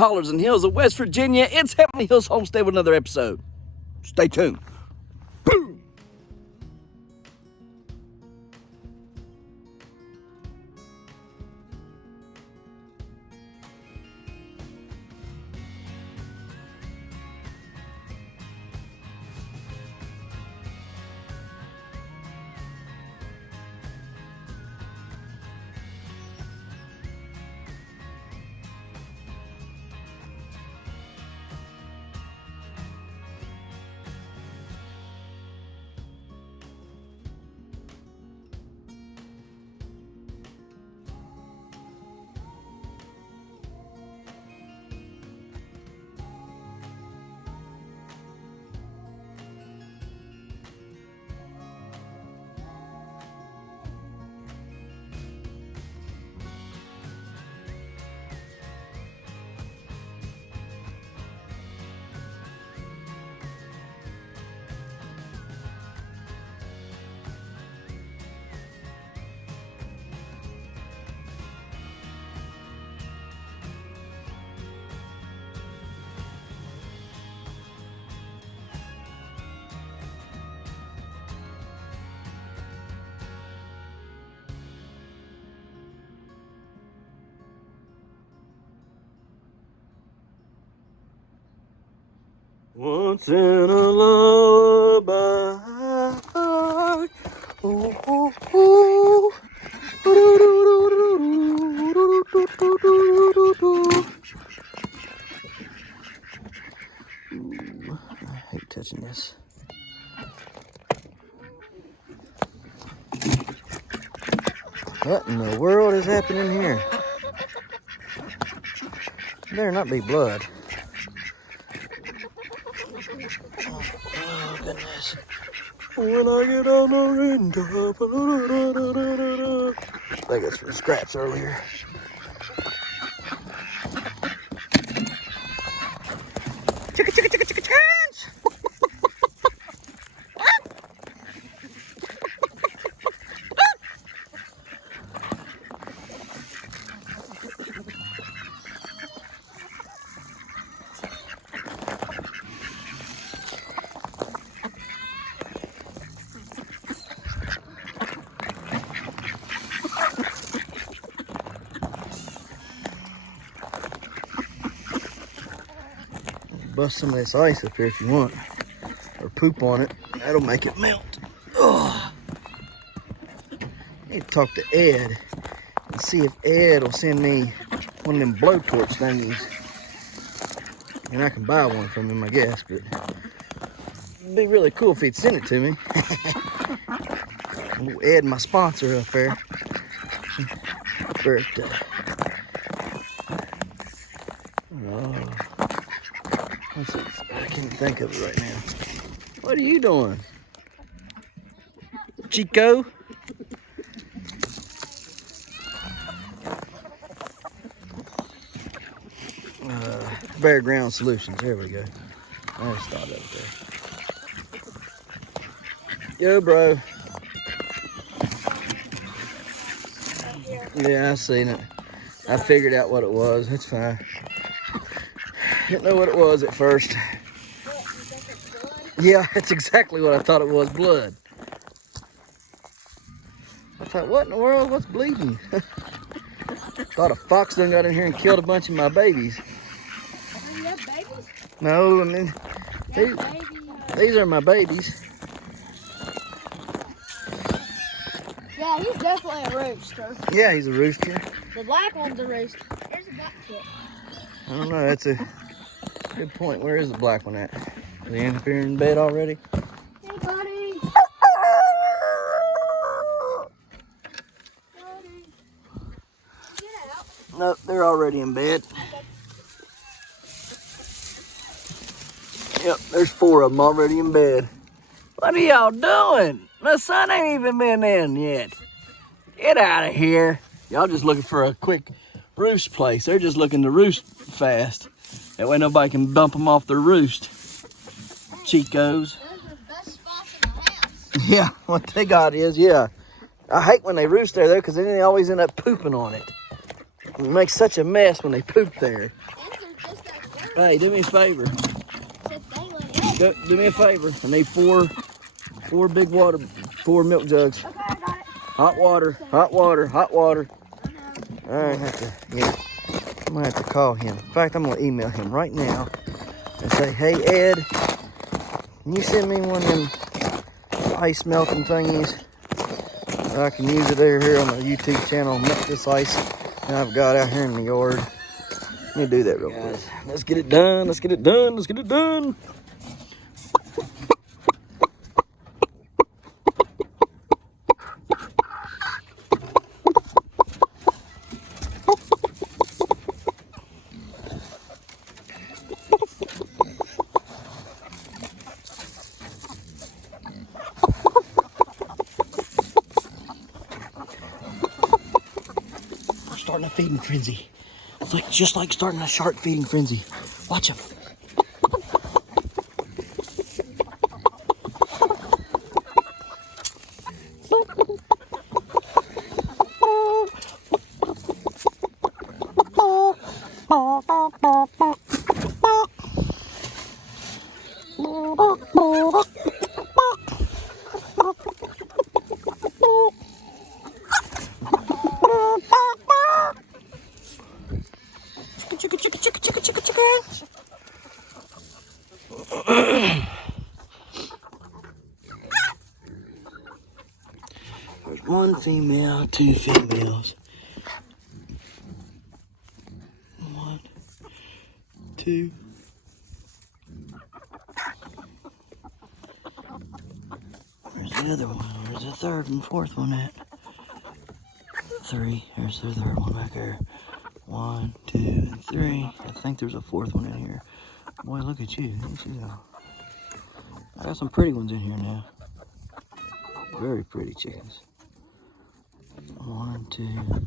hollers and hills of West Virginia. It's Heavenly Hills Homestead with another episode. Stay tuned. Boom! Once in a lullaby. Ooh, ooh, ooh. Ooh, I hate touching this. What in the world is happening here? Better not be blood. Oh, goodness. When I get on the rooftop. I think it's from scraps earlier. Chicka, chicka, chicka, chicka, chance! Bust some of this ice up here if you want, or poop on it. That'll make it melt. Ugh. I need to talk to Ed and see if Ed will send me one of them blowtorch thingies. And I can buy one from him, I guess, but it'd be really cool if he'd send it to me. Ed, my sponsor up there. But, I can't think of it right now. What are you doing, Chico? Bare Ground Solutions. There we go. I just thought of it there. Yo, bro. Yeah, I seen it. I figured out what it was. That's fine. Didn't know what it was at first. Yeah, that's exactly what I thought it was, blood. I thought, what in the world? What's bleeding? Thought a fox done got in here and killed a bunch of my babies. You have babies? No, I mean, these are my babies. Yeah, he's definitely a rooster. Yeah, he's a rooster. The black one's a rooster. There's a black kid. I don't know, that's a good point. Where is the black one at? Is he up here in bed already? Hey, buddy. Get out. Nope, they're already in bed. Yep, there's 4 of them already in bed. What are y'all doing? The sun ain't even been in yet. Get out of here. Y'all just looking for a quick roost place. They're just looking to roost fast. That way nobody can bump them off their roost. Chicos. Those are the best spots in the house. Yeah, what they got is, yeah. I hate when they roost there, though, because then they always end up pooping on it. It makes such a mess when they poop there. Hens are just Hey, do me a favor. Said dangling. Do me a favor. I need four big water, 4 milk jugs. Okay, I got it. Hot water, hot water, hot water. I know. I have to, yeah. I'm gonna have to call him. In fact, I'm gonna email him right now and say, hey Ed, can you send me one of them ice melting thingies? I can use it over here on the YouTube channel, melt this ice that I've got out here in the yard. Let me do that real quick. Let's get it done, let's get it done, let's get it done. Starting a feeding frenzy. It's like just like starting a shark feeding frenzy. Watch him. Chicka, chicka, chicka, chicka, chicka, chicka. There's 1 female, 2 females. 1, 2. Where's the other one? Where's the 3rd and 4th one at? 3. There's the 3rd one back there. 1, 2, and 3. I think there's a 4th one in here. Boy, look at you. Let me see that. I got some pretty ones in here now. Very pretty chickens. 1, 2.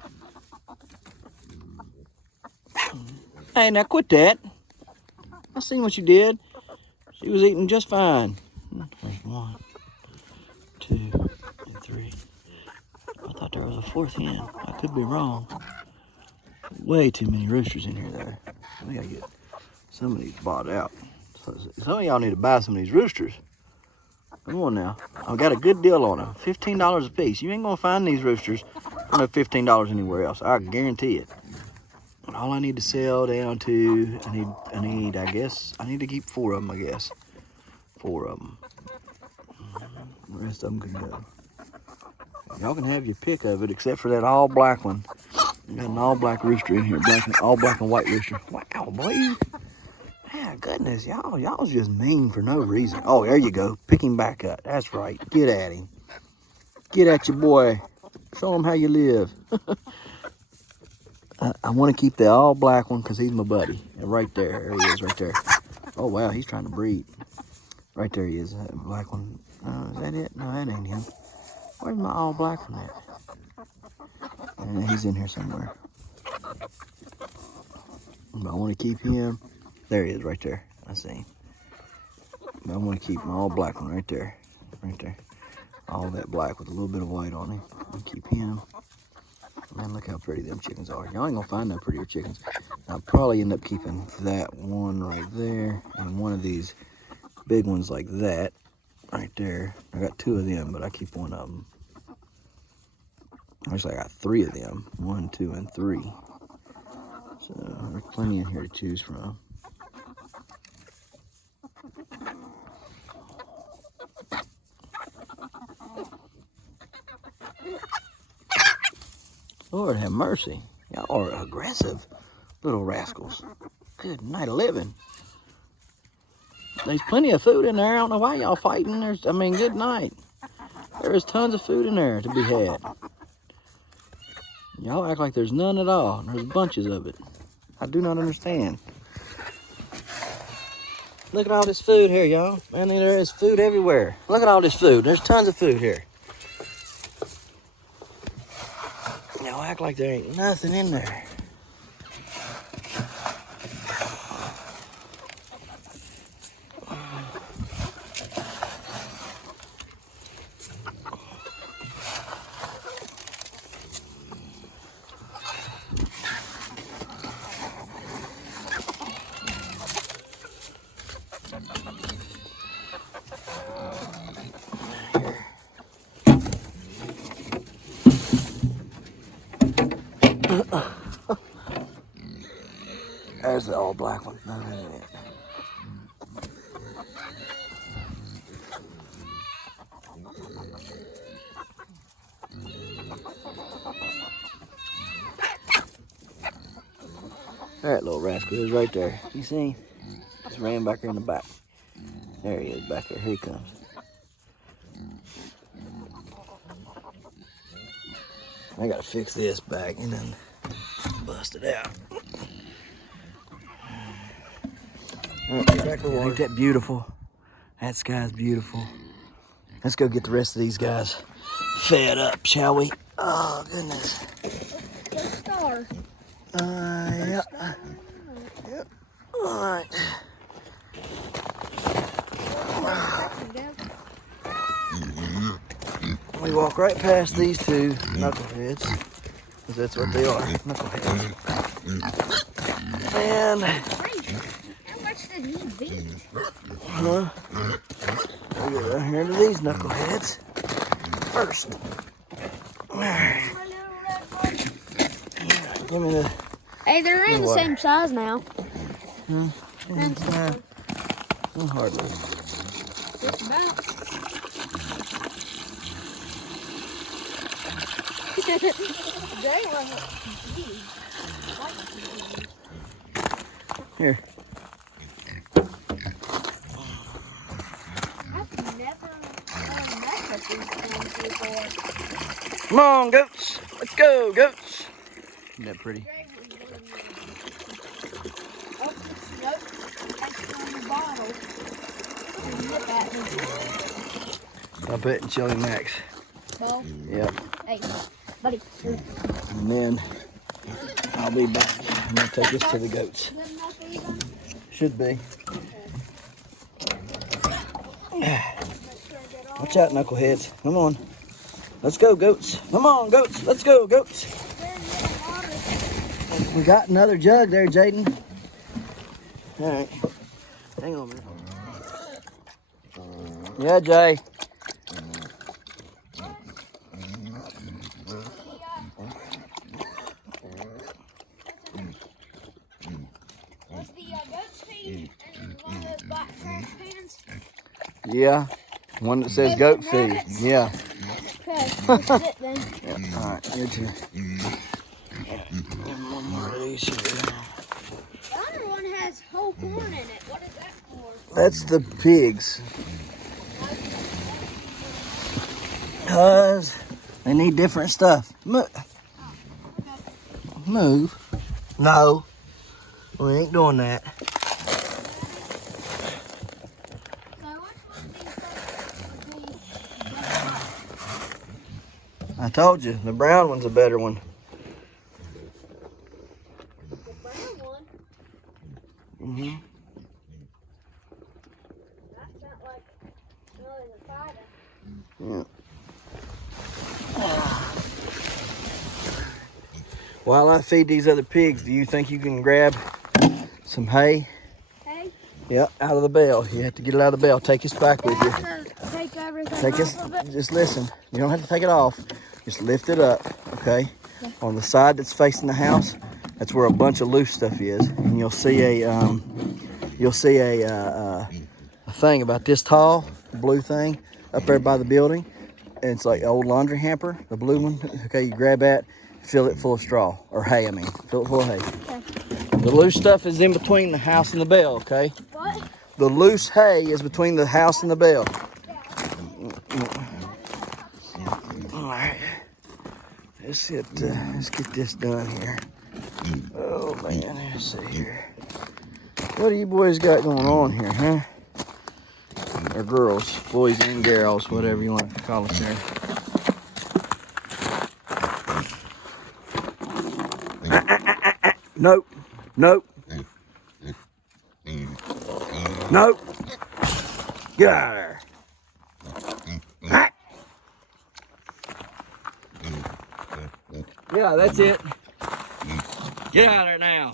Hey, now quit that. I seen what you did. She was eating just fine. There's 1, 2, and 3. I thought there was a 4th hen. I could be wrong. Way too many roosters in here there. We gotta get some of these bought out. So some of y'all need to buy some of these roosters. Come on now. I've got a good deal on them. $15 a piece. You ain't gonna find these roosters for no $15 anywhere else. I guarantee it. And all I need to sell down to, I need to keep 4 of them, I guess. 4 of them. The rest of them can go. Y'all can have your pick of it, except for that all black one. Got an all black rooster in here, all black and white rooster. Wow, boy. Ah, goodness, y'all's just mean for no reason. Oh, there you go. Pick him back up. That's right. Get at him. Get at your boy. Show him how you live. I want to keep the all black one because he's my buddy. And right there. There he is, right there. Oh, wow, he's trying to breed. Right there he is, that black one. Is that it? No, that ain't him. Where's my all black one at? And he's in here somewhere. But I want to keep him. There he is, right there. I see him. But I want to keep my all black one right there. Right there. All that black with a little bit of white on him. I'll keep him. Man, look how pretty them chickens are. Y'all ain't gonna find no prettier chickens. I'll probably end up keeping that one right there and one of these big ones like that right there. I got 2 of them, but I keep 1 of them. Actually, I got 3 of them. 1, 2, and 3. So there's plenty in here to choose from. Lord have mercy. Y'all are aggressive little rascals. Good night of living. There's plenty of food in there. I don't know why y'all fighting. Good night. There is tons of food in there to be had. Y'all act like there's none at all. There's bunches of it. I do not understand. Look at all this food here, y'all. Man, there is food everywhere. Look at all this food. There's tons of food here. Y'all act like there ain't nothing in there. Where's the all black one? No, that ain't it. That little rascal is right there. You see him? Just ran back there in the back. There he is back there. Here he comes. I gotta fix this back and then bust it out. Ain't that beautiful? That sky's beautiful. Let's go get the rest of these guys fed up, shall we? Oh, goodness. Let's start. Yeah. Yep. All right. We walk right past these two knuckleheads, because that's what they are, knuckleheads. And How much did he beat? we'll get right here to these knuckleheads first. All right. Give me the. Hey, they're in the What? same size now. Hardly. Just about. Here. I've never met with these ones before. Come on, goats. Let's go, goats. Isn't that pretty? Oh, nope. Extra in the bottle. Look at me. I'll bet in Chili Max. Bo. Yep. Hey, buddy. Here. And then I'll be back. I'm gonna take this to the goats. Good enough even? Should be. Watch out, knuckleheads. Come on. Let's go, goats. Come on, goats. Let's go, goats. We got another jug there, Jaden. All right. Hang on a minute. Yeah, Jay. Was the goat's feed and one of those black trash cans? Yeah. One that says goat feed. Yeah. Okay, that's it then. Yep. All right, your turn. One more of these here. The other one has whole corn in it. What is that for? That's the pigs. Cause they need different stuff. Move. No. We ain't doing that. So which one of these would be I told you, the brown one's a better one. the brown one? Mm-hmm. That's not like really the fighter. Yeah. While I feed these other pigs, do you think you can grab some hay? Hey, Yep, out of the bale. You have to get it out of the bale. Take this back with you. take everything Take this, off of it. just listen. You don't have to take it off. Just lift it up, okay? On the side that's facing the house, that's where a bunch of loose stuff is. And you'll see a thing about this tall, blue thing up there by the building. And it's like an old laundry hamper, the blue one. Okay, you grab that, fill it full of straw, or hay, I mean. Fill it full of hay. Okay. The loose stuff is in between the house and the bale, okay? What? The loose hay is between the house and the bale. All right. Let's get this done here. Oh, man, let's see here. What do you boys got going on here, huh? Or girls, boys and girls, whatever you want to call us there. Nope. Nope. Nope. Get out of there. Yeah, that's it. Get out of there now.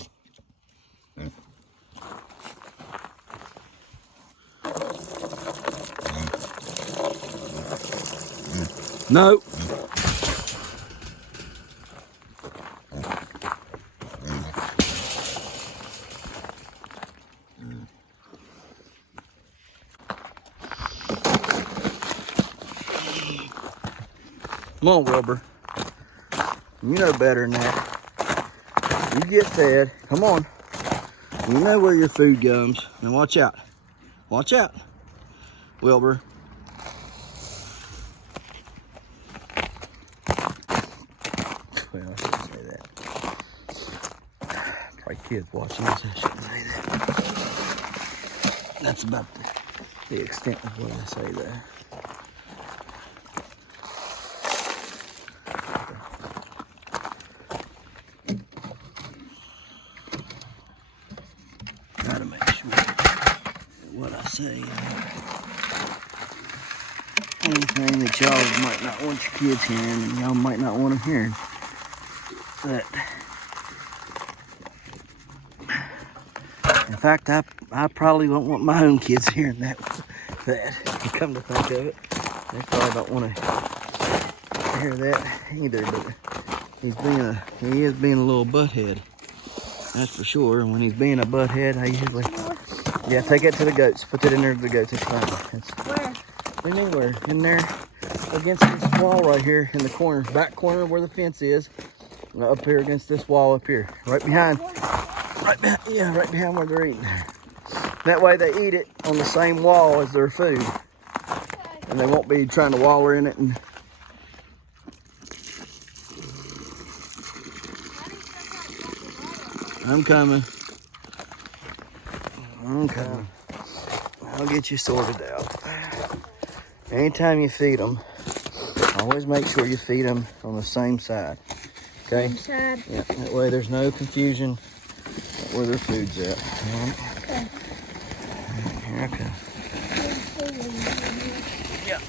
Nope. Come on, Wilbur. You know better than that. You get fed. Come on. You know where your food goes. Now watch out. Watch out, Wilbur. Well, I shouldn't say that. Probably kids watching this. I shouldn't say that. That's about the extent of what I say there. Gotta make sure what I say. Anything that y'all might not want your kids hearing, and y'all might not want them hearing. But in fact, I probably won't want my own kids hearing that. Come to think of it, they probably don't want to hear that either. But he is being a little butthead. That's for sure. And when he's being a butthead, I usually, yeah, take it to the goats. Put it in there to the goats. It's fine. Where? Anywhere in there, against this wall right here in the corner, back corner where the fence is, up here against this wall up here, right behind where they're eating. That way they eat it on the same wall as their food, and they won't be trying to waller in it. And I'm coming. I'll get you sorted out. Anytime you feed them, always make sure you feed them on the same side. Okay? Same side. Yeah, that way there's no confusion where their food's at. All right. Okay. Here I come. Yeah.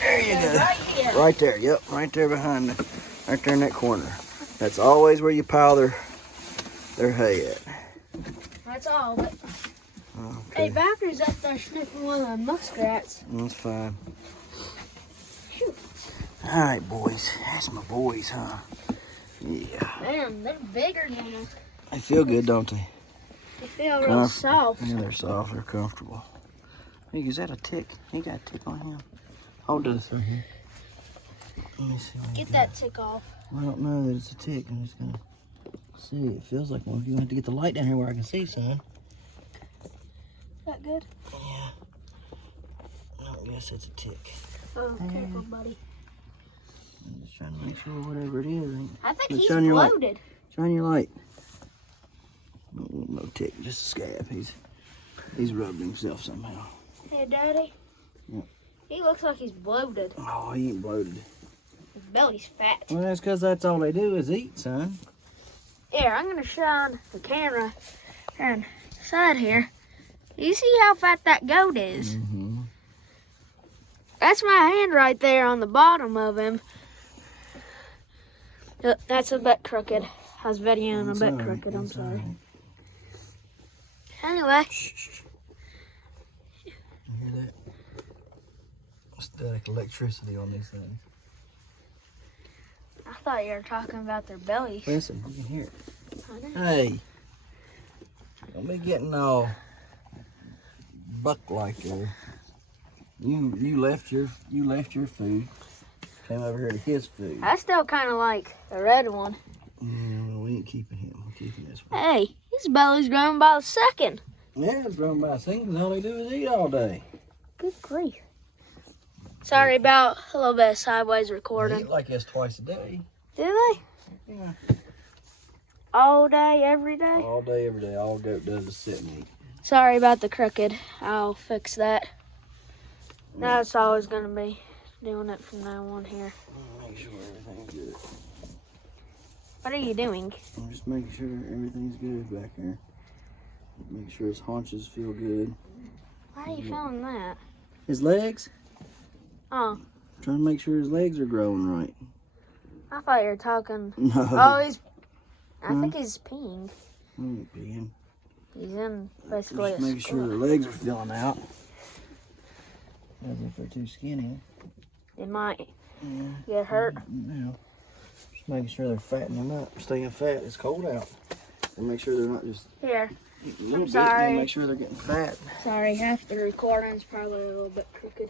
There you go. Right here. Right there. Yep. Right there behind the, right there in that corner. That's always where you pile their hay at. That's all. But Okay. hey, Valkyrie's up there sniffing one of the muskrats. That's fine. Shoot. All right, boys. That's my boys, huh? Yeah. Man, they're bigger than us. They feel good, don't they? They feel real soft. Yeah, they're soft. They're comfortable. Hey, is that a tick? He got a tick on him. Hold this right here. Let me see. Get that tick off. I don't know that it's a tick. I'm just gonna see. It feels like one. You have to get the light down here where I can see, son. Is that good? Yeah. I don't guess it's a tick. Oh, careful, buddy. I'm just trying to make sure whatever it is. I think Just he's shine your light. bloated. Shine your light. No tick, just a scab. He's rubbed himself somehow. Hey, Daddy. Yeah. He looks like he's bloated. Oh, he ain't bloated. His belly's fat. Well, that's because that's all they do is eat, son. Here, I'm gonna shine the camera on the side here. You see how fat that goat is? Mm-hmm. That's my hand right there on the bottom of him. That's a bit crooked. I was videoing a bit crooked, I'm sorry. Right. Anyway. You hear that? Static electricity on these things. I thought you were talking about their bellies. Listen, you can hear it. I know. Hey, don't be getting all buck-like there. You left your food, came over here to his food. I still kind of like the red one. We ain't keeping him. We're keeping this one. Hey, his belly's growing by the second. Yeah, it's grown by singles. All they do is eat all day. Good grief. Sorry about a little bit of sideways They recording. eat like this twice a day. Do they? Yeah. All day, every day? All day, every day. All goat does is sit and eat. Sorry about the crooked. I'll fix that. That's always going to be doing it from now on here. Make sure everything's good. What are you doing? I'm just making sure everything's good back here. Make sure his haunches feel good. Why are you feeling that? His legs? Oh, Trying to make sure his legs are growing right. I thought you were talking. No. Oh, I think he's peeing. I ain't peeing. He's in basically Just a making sure squat. their legs are filling out. As if they're too skinny. It might Yeah. get hurt. No. Just making sure they're fattening them up, staying fat. It's cold out. And make sure they're not just Here. eating a little bit. sorry. And make sure they're getting fat. Sorry, half the recording's probably a little bit crooked.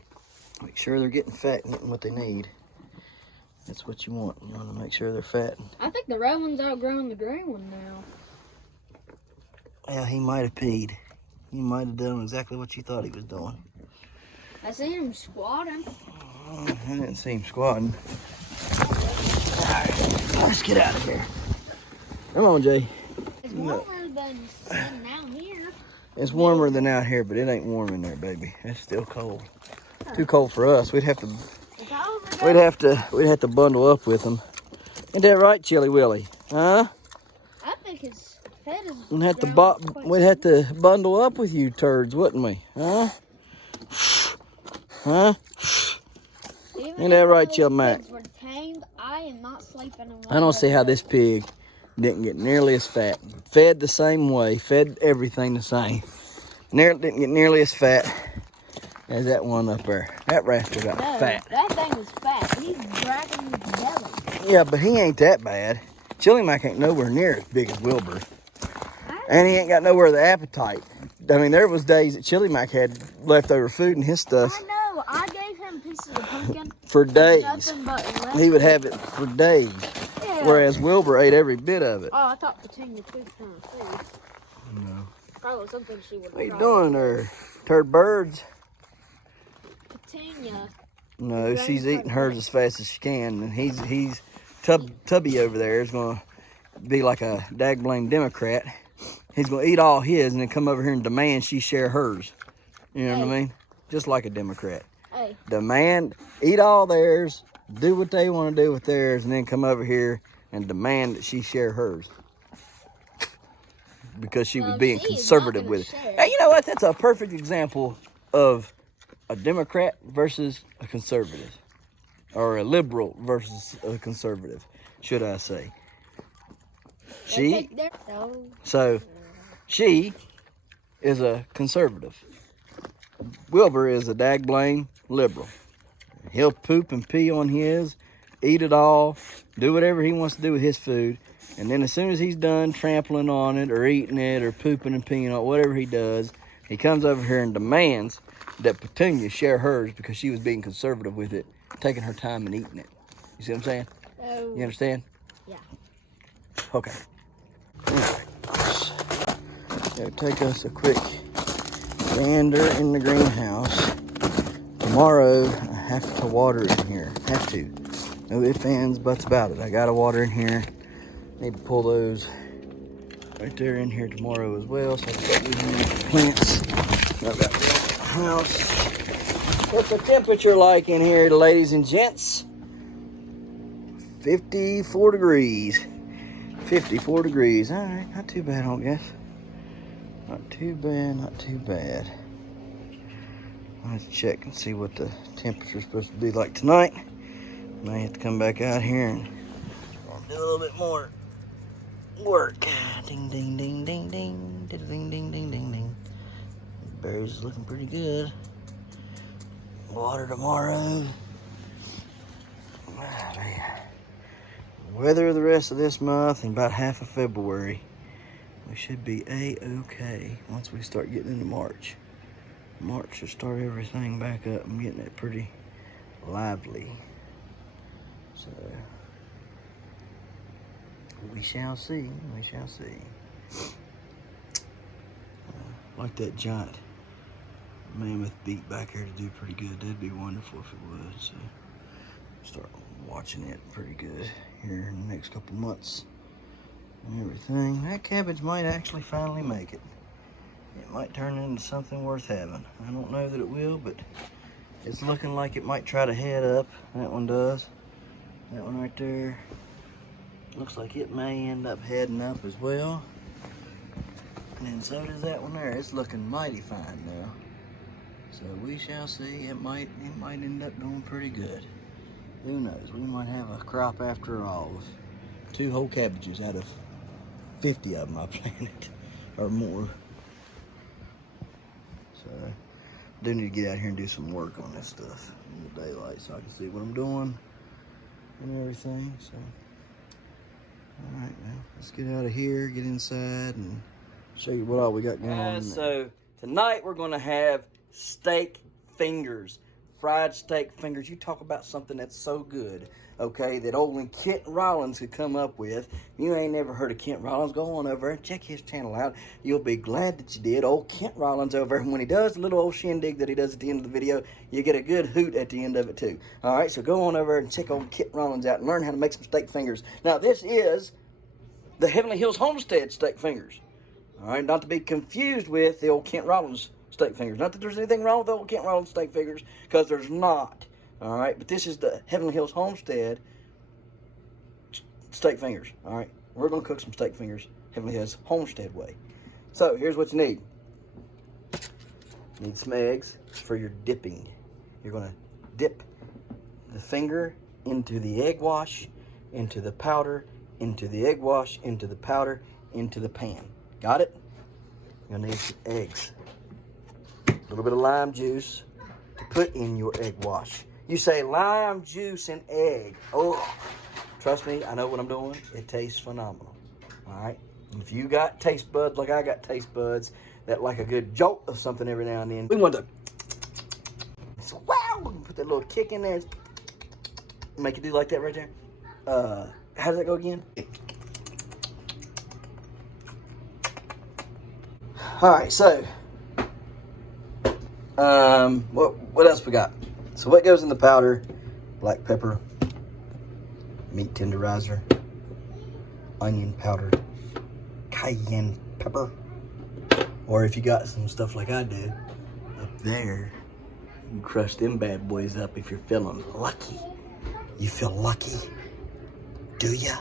Make sure they're getting fat and getting what they need. That's what you want. You want to make sure they're fat. I think the red one's outgrowing the green one now. Yeah, he might have peed. He might have done exactly what you thought he was doing. I seen him squatting. I didn't see him squatting. Alright, let's get out of here. Come on, Jay. It's warmer than sitting out here. It's warmer than out here, but it ain't warm in there, baby. It's still cold. Too cold for us. We'd have to bundle up with them. Ain't that right, Chilly Willy? Huh? I think his head is. We'd have to bundle up with you turds, wouldn't we? Huh? Huh? Ain't that right, Chill Mac? I am not sleeping in one. I don't see how this pig didn't get nearly as fat. Fed the same way, fed everything the same. Didn't get nearly as fat as that one up there. That rascal got fat. That thing is fat. He's dragging his belly. Yeah, but he ain't that bad. Chili Mac ain't nowhere near as big as Wilbur. And he ain't got nowhere the appetite. I mean, there was days that Chili Mac had leftover food in his stuff. I know. I gave him pieces of pumpkin. For days. Nothing but He would have it for days. Yeah. Whereas Wilbur ate every bit of it. Oh, I thought Petunia too kind of food. No. Probably something she would. What are you doing there, turd birds? Petunia. No, she's eating hers as fast as she can, and he's Tubby over there is gonna be like a dag-blame Democrat. He's gonna eat all his and then come over here and demand she share hers. You know what I mean? Just like a Democrat. Hey. Demand, eat all theirs, do what they want to do with theirs, and then come over here and demand that she share hers. Because she was being conservative with it. Hey, you know what? That's a perfect example of a Democrat versus a conservative. Or a liberal versus a conservative, should I say. She is a conservative. Wilbur is a dag-blame liberal. He'll poop and pee on his, eat it all, do whatever he wants to do with his food, and then as soon as he's done trampling on it or eating it or pooping and peeing on it, whatever he does, he comes over here and demands that Petunia share hers because she was being conservative with it, taking her time and eating it. You see what I'm saying? You understand? Yeah. Okay. Gotta take us a quick gander in the greenhouse. Tomorrow, I have to water it in here. Have to. No ifs, ands, buts about it. I gotta water in here. Need to pull those right there in here tomorrow as well. So I've got these plants. I've got the house. What's the temperature like in here, ladies and gents? 54 degrees. 54 degrees. All right, not too bad, I guess. Not too bad, not too bad. Let's check and see what the temperature is supposed to be like tonight. May have to come back out here and do a little bit more work. Ding, ding, ding, ding, ding. Ding, ding, ding, ding, ding. Berries is looking pretty good. Water tomorrow. Ah, man. Weather the rest of this month and about half of February. We should be A-okay once we start getting into March. March should start everything back up and getting it pretty lively. So, we shall see. We shall see. Like that giant mammoth beak back here to do pretty good. That'd be wonderful if it would. So, start watching it pretty good here in the next couple months. And everything. That cabbage might actually finally make it. It might turn into something worth having. I don't know that it will, but it's looking like it might try to head up. That one does. That one right there. Looks like it may end up heading up as well. And then so does that one there. It's looking mighty fine now. So we shall see. It might end up going pretty good. Who knows? We might have a crop after all with 2 whole cabbages out of 50 of them I planted or more. So I do need to get out here and do some work on this stuff in the daylight so I can see what I'm doing and everything. So all right, now let's get out of here, get inside, and show you what all we got going on. So tonight we're gonna have steak fingers. fried steak fingers. You talk about something that's so good, okay, that old Kent Rollins could come up with. You ain't never heard of Kent Rollins, go on over and check his channel out. You'll be glad that you did. Old Kent Rollins over, and when he does the little old shindig that he does at the end of the video, you get a good hoot at the end of it too. All right, so go on over and check old Kent Rollins out and learn how to make some steak fingers. Now, this is the Heavenly Hills Homestead steak fingers. All right, not to be confused with the old Kent Rollins steak fingers. Not that there's anything wrong with the old Kent Rollins steak fingers, because there's not. All right, but this is the Heavenly Hills Homestead steak fingers. All right, we're going to cook some steak fingers Heavenly Hills Homestead way. So here's what you need. You need some eggs for your dipping. You're going to dip the finger into the egg wash, into the powder, into the egg wash, into the powder, into the pan. Got it? You're going to need some eggs. A little bit of lime juice to put in your egg wash. You say lime juice and egg. Oh, trust me, I know what I'm doing. It tastes phenomenal. All right? And if you got taste buds like I got taste buds that like a good jolt of something every now and then, we want to, so wow, we can put that little kick in there. Make it do like that right there. How does that go again? All right, so what else we got? So what goes in the powder? Black pepper, meat tenderizer, onion powder, cayenne pepper, or if you got some stuff like I do up there, you can crush them bad boys up if you're feeling lucky. You feel lucky, do ya?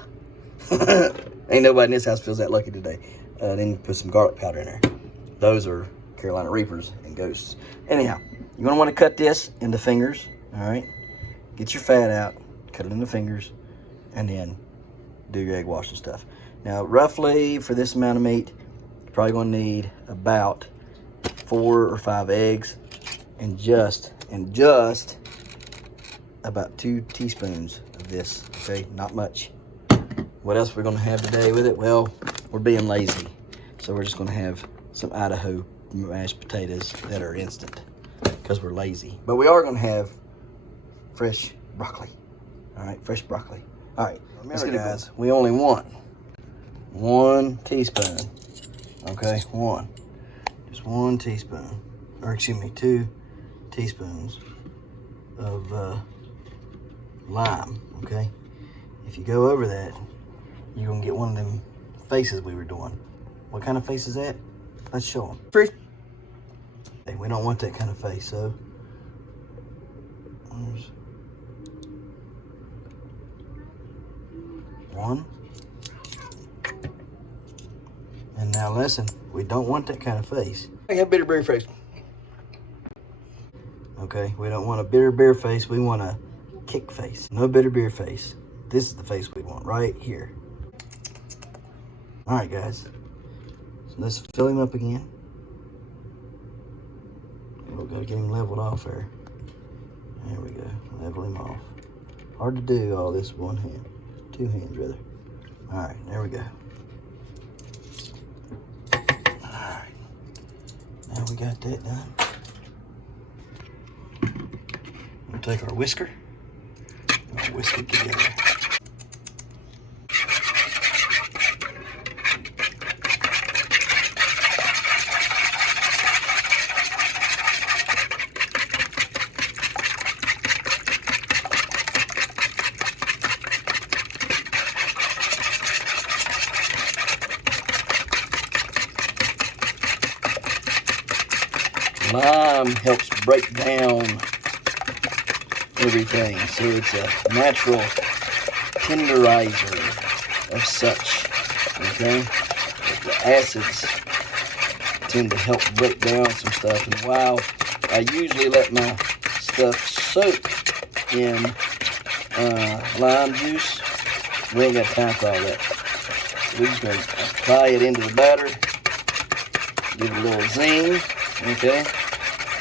Ain't nobody in this house feels that lucky today. Then you put some garlic powder in there. Those are Carolina Reapers and Ghosts. Anyhow, you're gonna want to cut this into fingers. All right, get your fat out, cut it into fingers, and then do your egg wash and stuff. Now, roughly for this amount of meat, you're probably gonna need about 4 or 5 eggs, and just about 2 teaspoons of this. Okay, not much. What else we're gonna have today with it? Well, we're being lazy, so we're just gonna have some Idaho mashed potatoes that are instant because we're lazy. But we are gonna have fresh broccoli. All right, fresh broccoli. All right, remember guys, we only want 1 teaspoon. Okay, just 1 teaspoon, or excuse me, 2 teaspoons of lime. Okay, if you go over that, you're gonna get one of them faces we were doing. What kind of face is that? Let's show them. 3. Hey, we don't want that kind of face, so there's 1. And now listen, we don't want that kind of face. I got bitter bear face. Okay, we don't want a bitter bear face. We want a kick face. No bitter bear face. This is the face we want right here. All right, guys. So let's fill him up again. We'll go get him leveled off there. There we go. Level him off. Hard to do all this with 1 hand. 2 hands, rather. All right, there we go. All right. Now we got that done. We'll take our whisker. We'll whisk it together. Lime helps break down everything, so it's a natural tenderizer of such, okay? The acids tend to help break down some stuff, and while I usually let my stuff soak in lime juice, we ain't got time for all that. So we're just going to apply it into the batter, give it a little zing, okay?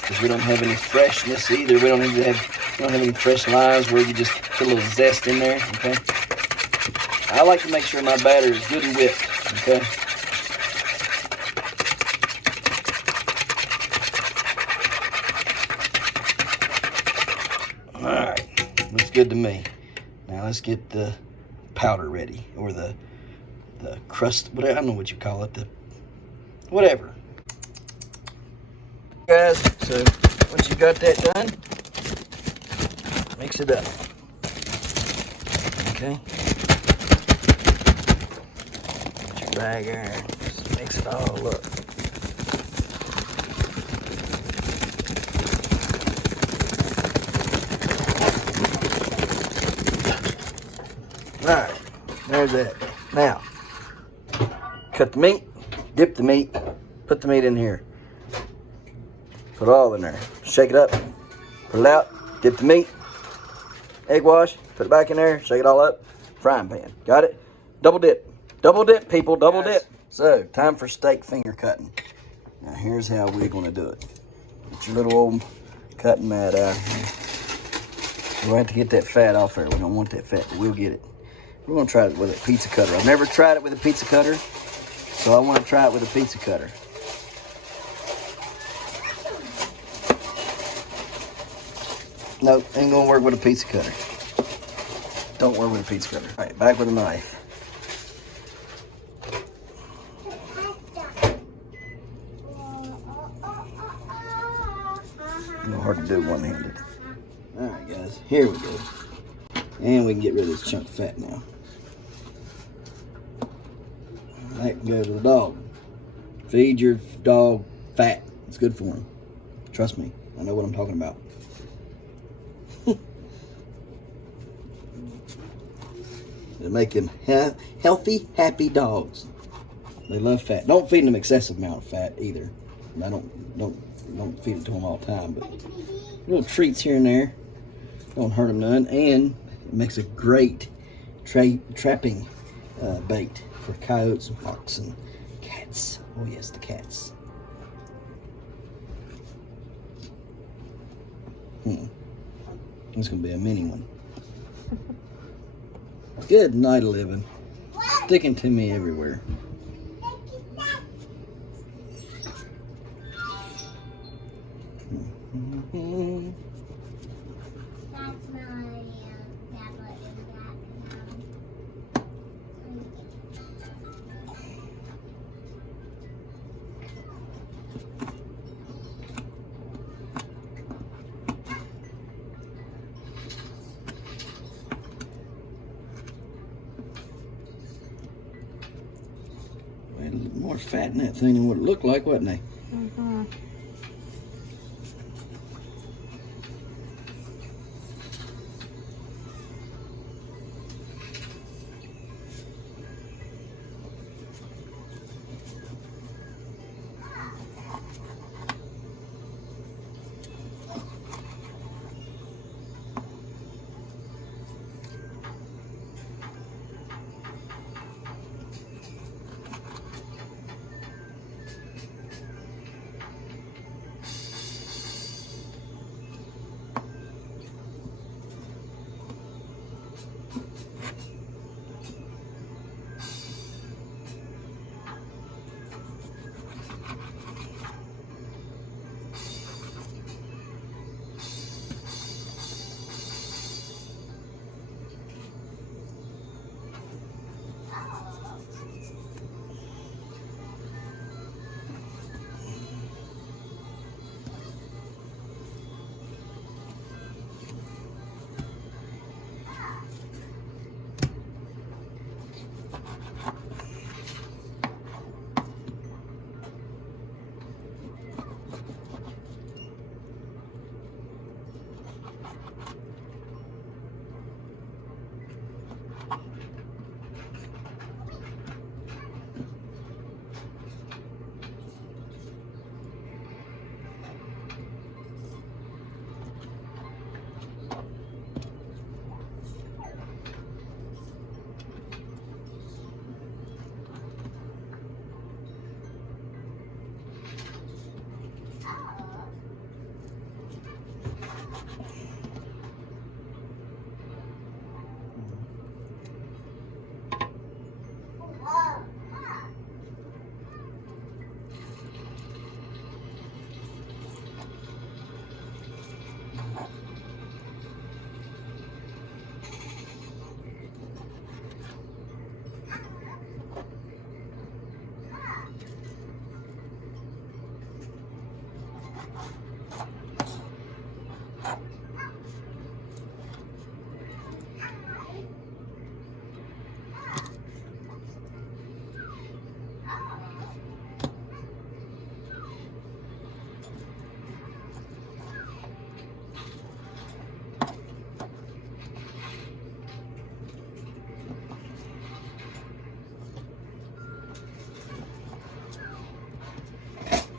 Because we don't have any freshness either. We don't have any fresh limes where you just put a little zest in there, okay? I like to make sure my batter is good and whipped, okay? Looks good to me. Now let's get the powder ready, or the crust, whatever, I don't know what you call it, the whatever. Guys, so once you got that done, mix it up. Okay. Put your bag there, just mix it all up. Alright, there's that. Now, cut the meat, dip the meat, put the meat in here. Put it all in there. Shake it up, put it out, dip the meat, egg wash, put it back in there, shake it all up, frying pan. Got it? Double dip, people, double dip. So, time for steak finger cutting. Now, here's how we're going to do it. Get your little old cutting mat out here. We'll have to get that fat off there. We don't want that fat, but we'll get it. We're going to try it with a pizza cutter. I've never tried it with a pizza cutter, so I want to try it with a pizza cutter. Nope, ain't going to work with a pizza cutter. Don't work with a pizza cutter. All right, back with a knife. A little hard to do one-handed. All right, guys, here we go. And we can get rid of this chunk of fat now. That can go to the dog. Feed your dog fat. It's good for him. Trust me, I know what I'm talking about. It'll make them healthy, happy dogs. They love fat. Don't feed them excessive amount of fat either. I don't feed it to them all the time, but little treats here and there don't hurt them none, and it makes a great trapping bait for coyotes and hawks and cats. Oh yes, the cats. It's gonna be a mini one. Good night of living. Sticking to me everywhere. That's my tablet in the back. We had a little more fat in that thing than what it looked like, wasn't they? Mm-hmm.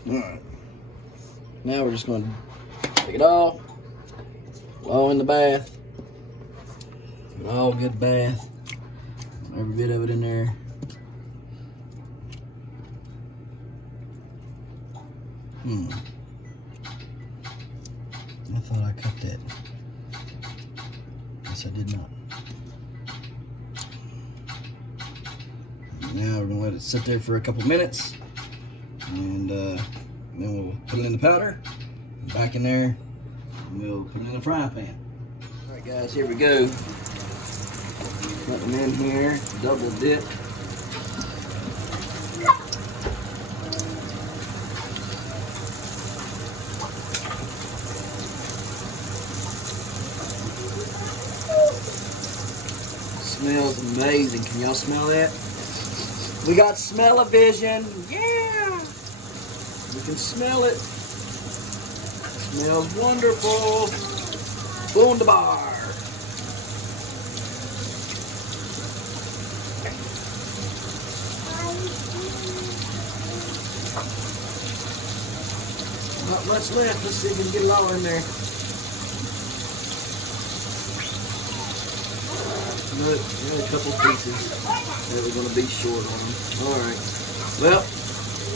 Alright. Now we're just going to take it all in the bath. An all good bath. Every bit of it in there. I thought I cut that. Guess I did not. Now we're going to let it sit there for a couple minutes. And then we'll put it in the powder, back in there, and we'll put it in the frying pan. All right, guys, here we go. Put them in here, double dip. Smells amazing. Can y'all smell that? We got smell-o-vision. Yeah! You can smell it. Smells wonderful. Wunderbar. Not much left. Let's see if we can get it all in there. Another couple pieces that we're going to be short on. Alright. Well,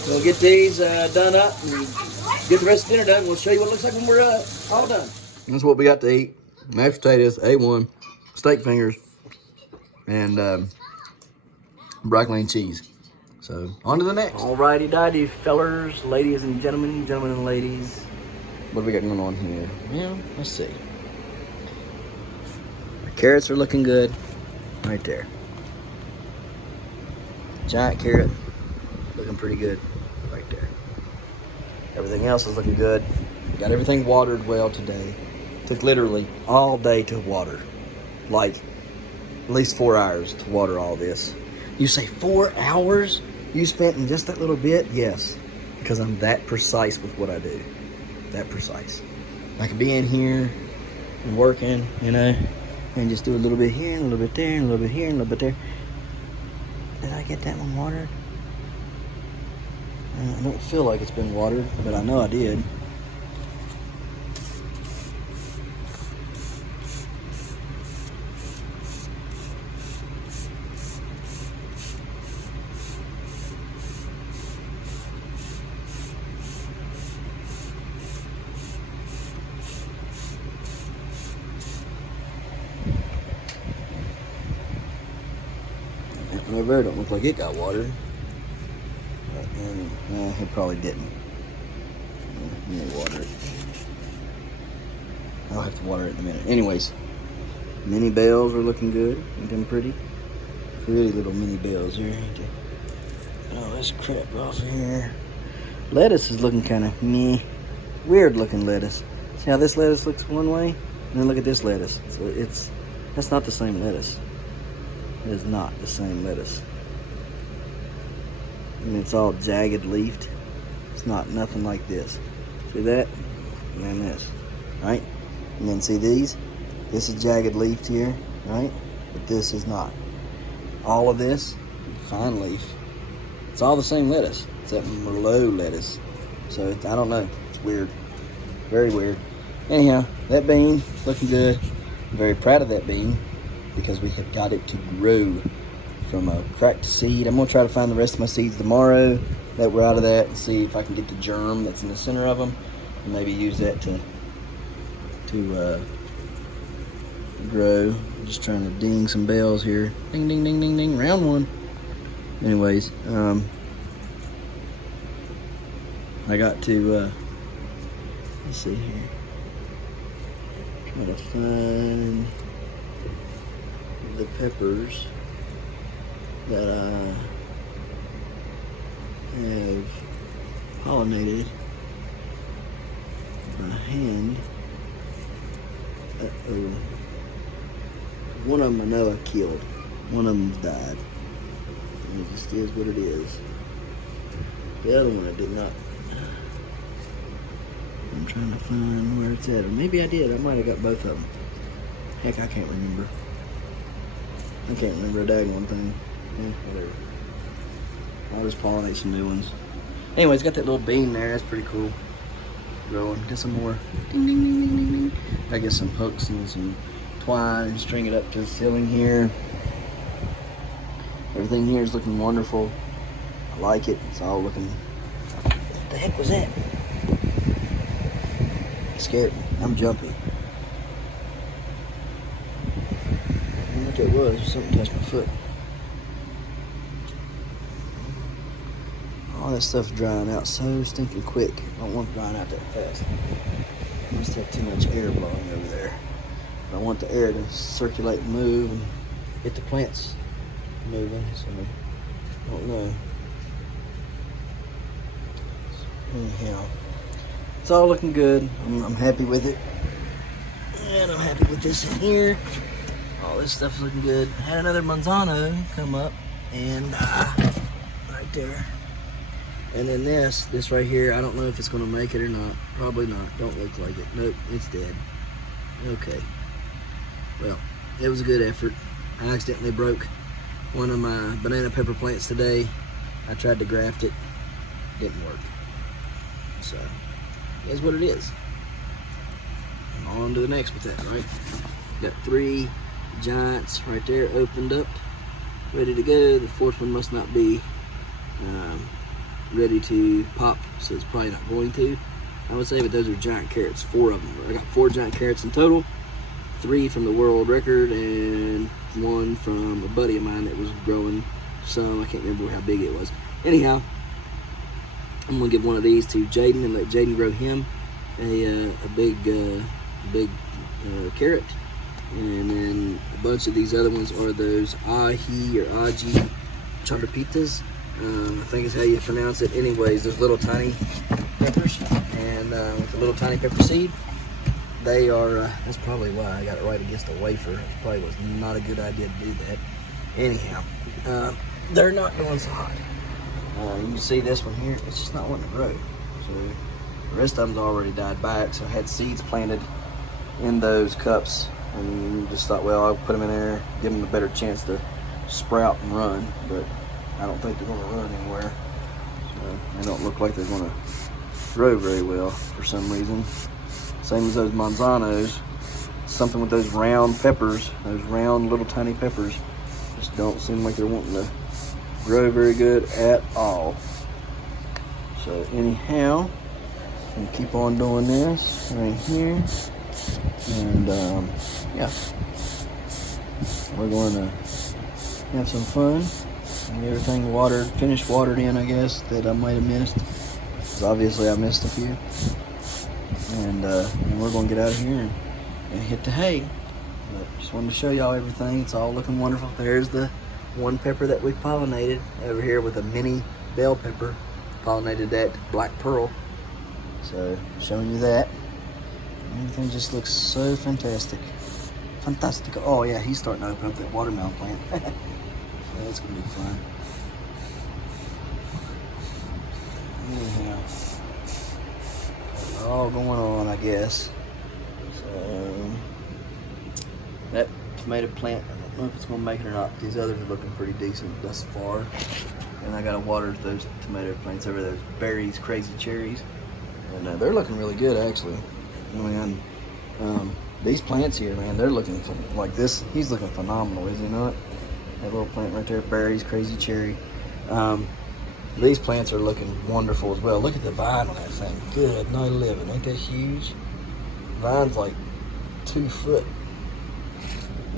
we'll get these done up and get the rest of dinner done. We'll show you what it looks like when we're all done. That's what we got to eat. Mashed potatoes, A1, steak fingers, and broccoli and cheese. So, on to the next. Alrighty, dighty, fellers, ladies and gentlemen, gentlemen and ladies. What do we got going on here? Well, let's see. Our carrots are looking good. Right there. Giant carrot. Looking pretty good. Right there. Everything else is looking good. Got everything watered well today. Took literally all day to water. Like, at least 4 hours to water all this. You say 4 hours you spent in just that little bit? Yes. Because I'm that precise with what I do. That precise. I could be in here and working, you know, and just do a little bit here, and a little bit there, and a little bit here, and a little bit there. Did I get that one watered? I don't feel like it's been watered, but I know I did. Over there don't look like it got watered. No, it probably didn't. Let me water it. I'll have to water it in a minute. Anyways, mini bells are looking good. Ain't them pretty? Pretty little mini bells here, ain't they? Oh, this crap off of here. Lettuce is looking kind of meh. Weird looking lettuce. See how this lettuce looks one way? And then look at this lettuce. So that's not the same lettuce. It is not the same lettuce. And it's all jagged leafed. It's not nothing like this. See that? And then this, right? And then see these? This is jagged leafed here, right? But this is not. All of this, fine leaf. It's all the same lettuce, except Merlot lettuce. So I don't know. It's weird. Very weird. Anyhow, that bean looking good. I'm very proud of that bean, because we have got it to grow from a cracked seed. I'm going to try to find the rest of my seeds tomorrow that we're out of that, and see if I can get the germ that's in the center of them and maybe use that to grow. I'm just trying to ding some bells here. Ding, ding, ding, ding, ding. Round one. Anyways, I got to, let's see here. Try to find the peppers that I have pollinated. my hand. Uh-oh. One of them I know I killed. One of them's died. And it just is what it is. The other one I did not. I'm trying to find where it's at. Or maybe I did. I might have got both of them. Heck, I can't remember. I can't remember a daggone thing. Whatever. I'll just pollinate some new ones. Anyway, it's got that little bean there. That's pretty cool. Growing. Get some more. Ding, ding, ding, ding, ding, ding. I get some hooks and some twine and string it up to the ceiling here. Everything here is looking wonderful. I like it. It's all looking. What the heck was that? It scared me. I'm jumpy. I don't know what that was. Something touched my foot. All that stuff's drying out so stinking quick. I don't want it drying out that fast. I must have too much air blowing over there. But I want the air to circulate and move and get the plants moving. So I don't know. So, anyhow, it's all looking good. I'm happy with it. And I'm happy with this in here. All this stuff's looking good. Had another Manzano come up and right there. And then this right here, I don't know if it's gonna make it or not. Probably not. Don't look like it. Nope, it's dead. Okay. Well, it was a good effort. I accidentally broke one of my banana pepper plants today. I tried to graft it. Didn't work. So, here's what it is. On to the next with that, right? Got 3 giants right there opened up, ready to go. The 4th one must not be ready to pop, so it's probably not going to. I would say, but those are giant carrots, 4 of them. I got 4 giant carrots in total, 3 from the world record and 1 from a buddy of mine that was growing some. I can't remember how big it was. Anyhow, I'm gonna give one of these to Jaden and let Jaden grow him a big carrot. And then a bunch of these other ones are those ahi or aji charapitas. I think is how you pronounce it. Anyways, those little tiny peppers, and with the little tiny pepper seed, they are, that's probably why I got it right against a wafer. It probably was not a good idea to do that. Anyhow, they're not doing so hot. You can see this one here, it's just not wanting to grow. So the rest of them's already died back, so I had seeds planted in those cups, and just thought, well, I'll put them in there, give them a better chance to sprout and run, but I don't think they're going to run anywhere. So they don't look like they're going to grow very well for some reason. Same as those Manzanos. Something with those round peppers, those round little tiny peppers, just don't seem like they're wanting to grow very good at all. So anyhow, I'm gonna keep on doing this right here, and yeah, we're going to have some fun. And everything watered, finished watered in, I guess, that I might have missed. Because obviously I missed a few. And we're going to get out of here and hit the hay. But just wanted to show y'all everything. It's all looking wonderful. There's the one pepper that we pollinated over here with a mini bell pepper. Pollinated that black pearl. So, showing you that. Everything just looks so fantastic. Fantastic. Oh yeah, he's starting to open up that watermelon plant. That's gonna be fun. Anyhow, all going on, I guess. So that tomato plant, I don't know if it's gonna make it or not. These others are looking pretty decent thus far. And I gotta water those tomato plants over those berries, crazy cherries, and they're looking really good actually. I mean, these plants here, man, they're looking like this. He's looking phenomenal, is he not? That little plant right there, berries, crazy cherry. These plants are looking wonderful as well. Look at the vine on that thing. Good night 11. Ain't that huge? Vine's like 2 foot.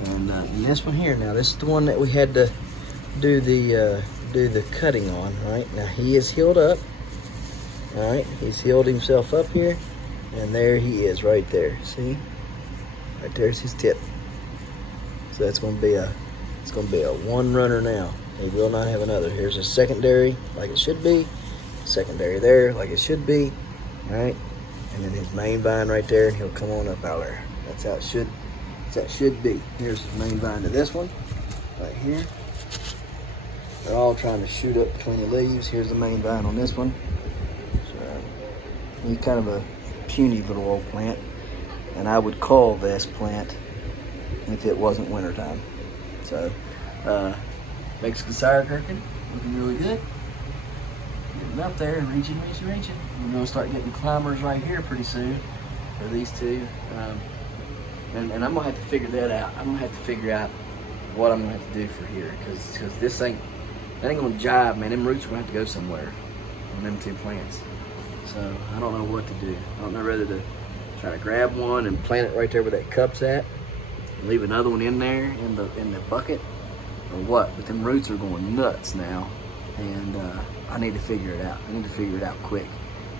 And this one here, now this is the one that we had to do the cutting on. Right now, he is healed up. All right, he's healed himself up here, and there he is, right there. See, right there's his tip. So that's going to be a. It's going to be a one runner now. He will not have another. Here's a secondary, like it should be. Secondary there, like it should be. All right. and then his main vine right there, and he'll come on up out there. That's how it should be. Here's his main vine to this one, right here. They're all trying to shoot up between the leaves. Here's the main vine on this one. So he's kind of a puny little old plant, and I would call this plant if it wasn't wintertime. So Mexican sour gherkin, looking really good. Getting up there and reaching. We're gonna start getting climbers right here pretty soon for these two. And I'm gonna have to figure that out. I'm gonna have to figure out what I'm gonna have to do for here, because this ain't gonna jive, man. Them roots are gonna have to go somewhere on them two plants. So I don't know what to do. I don't know whether to try to grab one and plant it right there where that cup's at, and leave another one in there in the bucket, or what. But them roots are going nuts now, and I need to figure it out. I need to figure it out quick.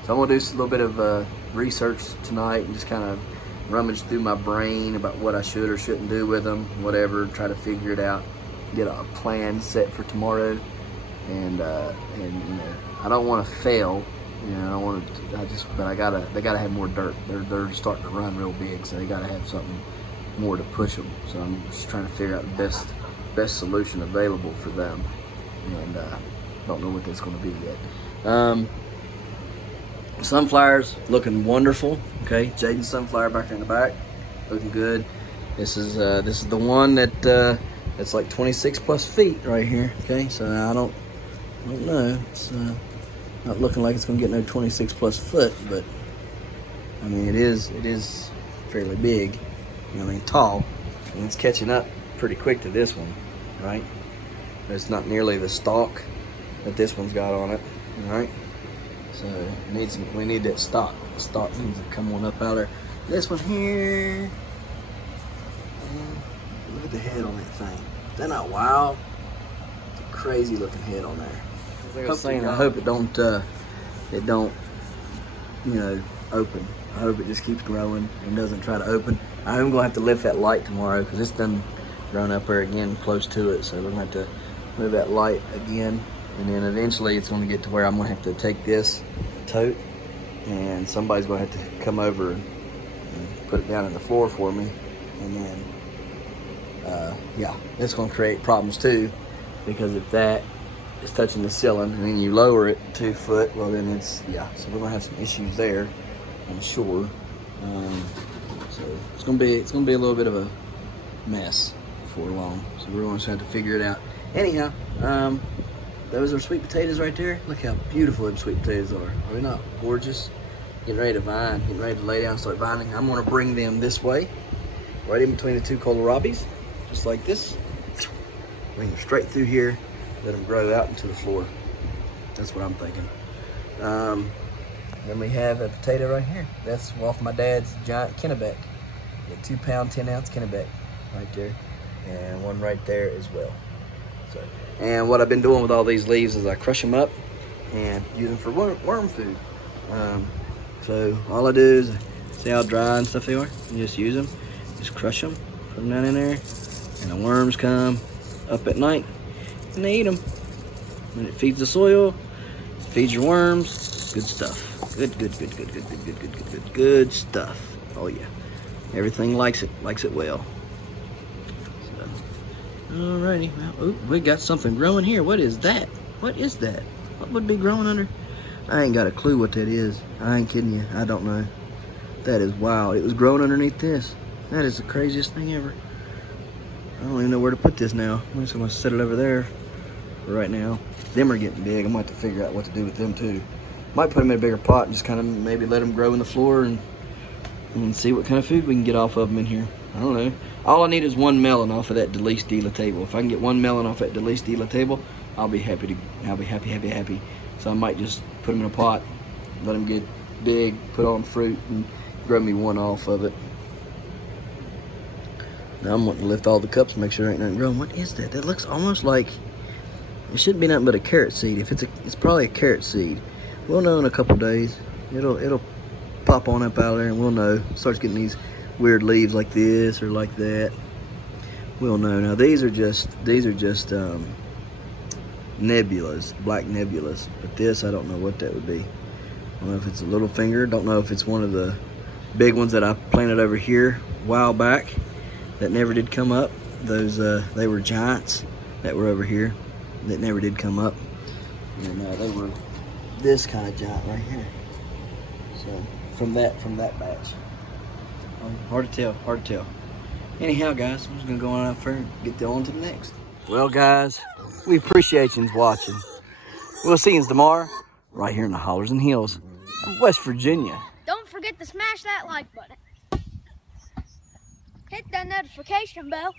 So I'm gonna do a little bit of research tonight and just kind of rummage through my brain about what I should or shouldn't do with them, whatever. Try to figure it out, get a plan set for tomorrow, and you know, I don't want to fail. You know, I don't want to. But they gotta have more dirt. They're starting to run real big, so they gotta have something more to push them. So I'm just trying to figure out the best solution available for them, and don't know what that's going to be yet. Sunflowers looking wonderful. Okay, Jaden's sunflower back there in the back, looking good. This is the one that's like 26 plus feet right here. Okay, so I don't know. It's not looking like it's gonna get no 26 plus foot, but I mean it is fairly big. You know what I mean, tall, and it's catching up pretty quick to this one, right? But it's not nearly the stalk that this one's got on it. All right. So we need that stalk. The stalk needs to come on up out there. This one here. Look at the head on that thing. Is that not wild? It's a crazy looking head on there. Like I was saying, I hope it don't, you know, open. I hope it just keeps growing and doesn't try to open. I'm gonna have to lift that light tomorrow because it's done grown up there again close to it. So we're gonna have to move that light again. And then eventually it's going to get to where I'm going to have to take this tote and somebody's going to have to come over and put it down on the floor for me. And then, yeah, it's going to create problems too, because if that is touching the ceiling and then you lower it 2 foot, well then it's, yeah, so we're going to have some issues there, I'm sure. So it's going to be a little bit of a mess before long. So we're going to have to figure it out. Anyhow, those are sweet potatoes right there. Look how beautiful them sweet potatoes are. Are they not gorgeous? Getting ready to vine, getting ready to lay down and start vining. I'm gonna bring them this way, right in between the two kohlrabis, just like this. Bring them straight through here, let them grow out into the floor. That's what I'm thinking. Then we have a potato right here. That's off my dad's giant Kennebec. A 2 pound, 10 ounce Kennebec right there. And one right there as well. So, and what I've been doing with all these leaves is I crush them up and use them for worm food. So all I do is, see how dry and stuff they are? You just use them, just crush them, put them down in there, and the worms come up at night and they eat them. And it feeds the soil, it feeds your worms. Good stuff. Good stuff. Oh yeah, everything likes it well. Alrighty, well, ooh, we got something growing here. What is that? What is that? What would be growing under? I ain't got a clue what that is. I ain't kidding you. I don't know. That is wild. It was growing underneath this. That is the craziest thing ever. I don't even know where to put this now. I'm just gonna set it over there for right now. Them are getting big. I'm gonna have to figure out what to do with them too. Might put them in a bigger pot and just kind of maybe let them grow in the floor and see what kind of food we can get off of them in here. I don't know. All I need is one melon off of that Delice Delatable. If I can get one melon off that Delice Delatable, I'll be happy. So I might just put them in a pot, let them get big, put on fruit, and grow me one off of it. Now I'm wanting to lift all the cups and make sure there ain't nothing growing. What is that? That looks almost like, it shouldn't be nothing but a carrot seed. If it's probably a carrot seed. We'll know in a couple days. It'll pop on up out of there and we'll know. Starts getting these weird leaves like this or like that. We'll know. Now these are just nebulas, black nebulas. But this, I don't know what that would be. I don't know if it's a little finger. Don't know if it's one of the big ones that I planted over here a while back that never did come up. Those they were giants that were over here that never did come up, and they were this kind of giant right here. So from that batch, hard to tell. Anyhow, guys, I'm just gonna go on out there and get on to the next. Well, guys, we appreciate you watching. We'll see you tomorrow right here in the hollers and hills of West Virginia. Don't forget to smash that like button. Hit that notification bell.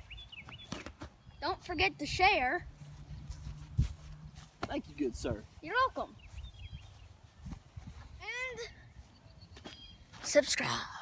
Don't forget to share. Thank you, good sir. You're welcome. And subscribe.